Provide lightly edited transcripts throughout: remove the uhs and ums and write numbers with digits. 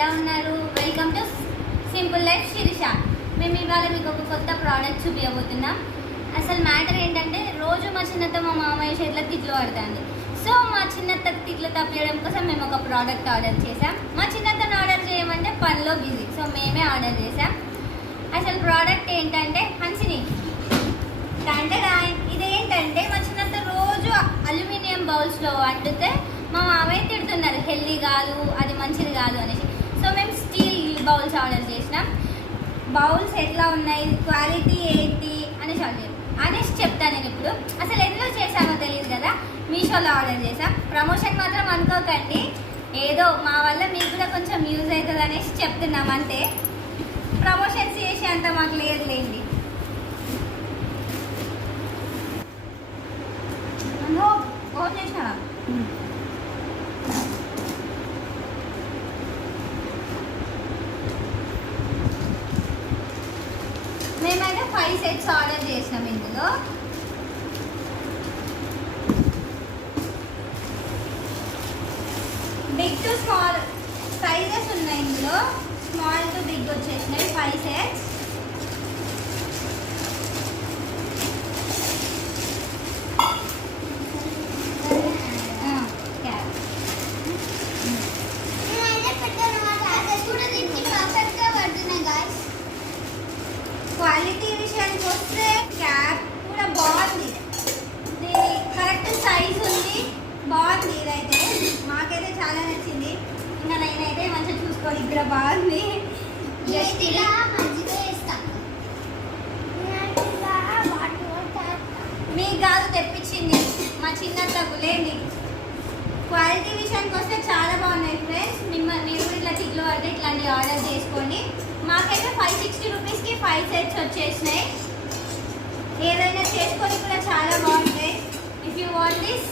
ఎలా ఉన్నారు? Welcome to simple life Shirisha. మేము ఇవాళ మీకు ఒక కొత్త ప్రోడక్ట్ చూపించబోతున్నాం. అసలు మ్యాటర్ ఏంటంటే, రోజు మా చిన్నత్త మా మామయ్య చేతులకు తిట్లు పడుతుంది. సో మా చిన్నత్త తిట్లు తప్పేయడం కోసం మేము ఒక ప్రోడక్ట్ ఆర్డర్ చేసాం. మా చిన్నత్తను ఆర్డర్ చేయమంటే పనిలో బిజీ, సో మేమే ఆర్డర్ చేసాం. అసలు ప్రోడక్ట్ ఏంటంటే హన్సిని ఇదేంటంటే, మా చిన్నత్త రోజు అల్యూమినియం బౌల్స్లో వండితే మా మామయ్య తిడుతున్నారు, హెల్దీ కాదు, అది మంచిది కాదు అనేసి. సో మేము స్టీల్ బౌల్స్ ఆర్డర్ చేసినాం. బౌల్స్ ఎట్లా ఉన్నాయి, క్వాలిటీ ఏంటి అనేసి చెప్తాను నేను ఇప్పుడు. అసలు ఎందులో చేశానో తెలియదు కదా, మీషోలో ఆర్డర్ చేసాం. ప్రమోషన్ మాత్రం అనుకోకండి, ఏదో మా వల్ల మీకు కూడా కొంచెం యూజ్ అవుతుంది అనేసి చెప్తున్నాం అంతే. ప్రమోషన్స్ చేసే అంత మాకు లేదులేండి. ఓన్ చేసినా మేమైతే 5 సెట్స్ ఆర్డర్ చేసినాం. ఇందులో బిగ్ టు స్మాల్ సైజెస్ ఉన్నాయి. ఇందులో స్మాల్ టు బిగ్ వచ్చేసినాయి 5 సెట్స్. క్వాలిటీ విషయానికి వస్తే క్యాప్ కూడా బాగుంది, దీని కరెక్ట్ సైజ్ ఉంది, బాగుంది. ఇదైతే మాకైతే చాలా నచ్చింది. ఇంకా నేనైతే మంచిగా చూసుకోండి, ఇక్కడ బాగుంది. జస్ట్ మీకు కాదు తెప్పించింది మా చిన్నత్తకు లేండి. క్వాలిటీ విషయానికి వస్తే చాలా బాగున్నాయి ఫ్రెండ్స్. మీరు ఇట్లా తిట్లు పడితే ఇట్లాంటివి ఆర్డర్ చేసుకోండి. మాకైతే 560 రూపీస్కి 5 సెట్స్ వచ్చేసినాయి. ఏదైనా చేసుకొని కూడా చాలా బాగుంటాయి. If you want this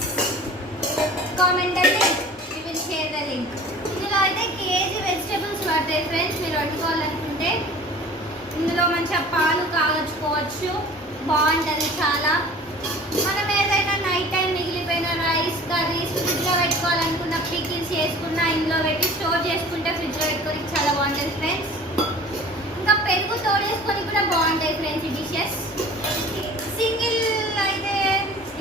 comment the link, you will share the link. ఇందులో అయితే కేజీ వెజిటేబుల్స్ పడతాయి ఫ్రెండ్స్. మీరు వండుకోవాలనుకుంటే ఇందులో మంచిగా పాలు కాగచ్చుకోవచ్చు, బాగుంటుంది చాలా. మనం ఏదైనా నైట్ టైం మిగిలిపోయిన రైస్ కర్రీస్ ఫ్రిడ్జ్లో పెట్టుకోవాలనుకున్న పికిల్స్ చేసుకున్న ఇందులో పెట్టి స్టోర్ చేసుకుంటే ఫ్రిడ్జ్లో పెట్టుకోనికి చాలా బాగుంటుంది ఫ్రెండ్స్. ఇంకా పెరుగు తోడేసుకొని కూడా బాగుంటాయి ఫ్రెండ్స్ ఈ డిషెస్. సింగిల్ అయితే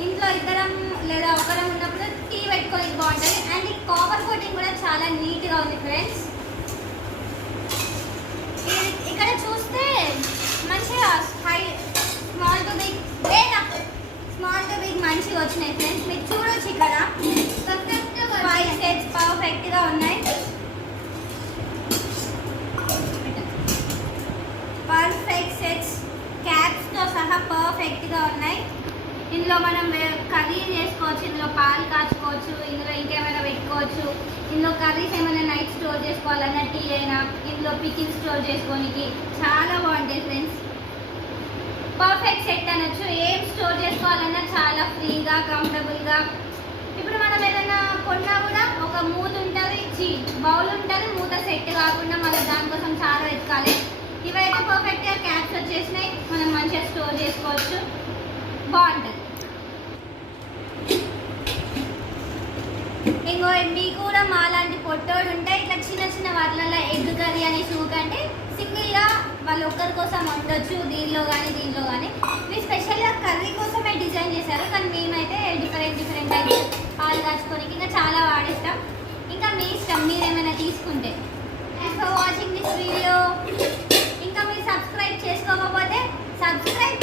ఇంట్లో ఇద్దరం లేదా ఒకరం ఉన్నప్పుడు టీ పెట్టుకోనికి బాగుంటుంది. అండ్ ఈ కాపర్ కోటింగ్ కూడా చాలా నీట్గా ఉంది ఫ్రెండ్స్. ఇక్కడ చూస్తే మంచిగా స్మాల్ టు బిగ్ మంచిగా వచ్చినాయి ఫ్రెండ్స్. మీరు చూడొచ్చు ఇక్కడ 5 సెట్స్ పర్ఫెక్ట్గా ఉన్నాయి. పర్ఫెక్ట్ సెట్స్ క్యాప్స్తో సహా పర్ఫెక్ట్గా ఉన్నాయి. ఇందులో మనం కర్రీ చేసుకోవచ్చు, ఇందులో పాలు కాచుకోవచ్చు, ఇందులో ఇంకేమైనా పెట్టుకోవచ్చు. ఇందులో కర్రీస్ ఏమైనా నైట్ స్టోర్ చేసుకోవాలన్నా టీ అయినా ఇందులో పికిల్ స్టోర్ చేసుకోనికి చాలా బాగుంటాయి ఫ్రెండ్స్. పర్ఫెక్ట్ సెట్ అనొచ్చు. ఏం స్టోర్ చేసుకోవాలన్నా చాలా ఫ్రీగా కంఫర్టబుల్గా. ఇప్పుడు మనం ఏదైనా కొన్నా కూడా ఒక మూత ఉంటుంది, బౌల్ ఉంటుంది, మూత సెట్ కాకుండా మనం దానికోసం చాలా వెతకాలి. ఇవైతే పర్ఫెక్ట్గా క్యాప్స్ వచ్చేసినాయి, మనం మంచిగా స్టోర్ చేసుకోవచ్చు, బాగుంటుంది. ఇంకో మీకు కూడా మాలాంటి పొట్టోడు ఉంటే ఇట్లా చిన్న చిన్న వాటిలలో ఎగ్ కర్రీ అని కంటే సింగిల్గా వాళ్ళు ఒక్కరి కోసం వండొచ్చు, దీనిలో కానీ. మీరు స్పెషల్గా కర్రీ కోసమే డిజైన్ చేశారు, కానీ మేమైతే డిఫరెంట్ అయితే పాలు కాచుకోనికి ఇంకా చాలా వాడేస్తాం. ఇంకా మీ ఇష్టం, మీరేమైనా తీసుకుంటే. For watching this video. ఇంకా మీరు సబ్స్క్రైబ్ చేసుకోకపోతే సబ్స్క్రైబ్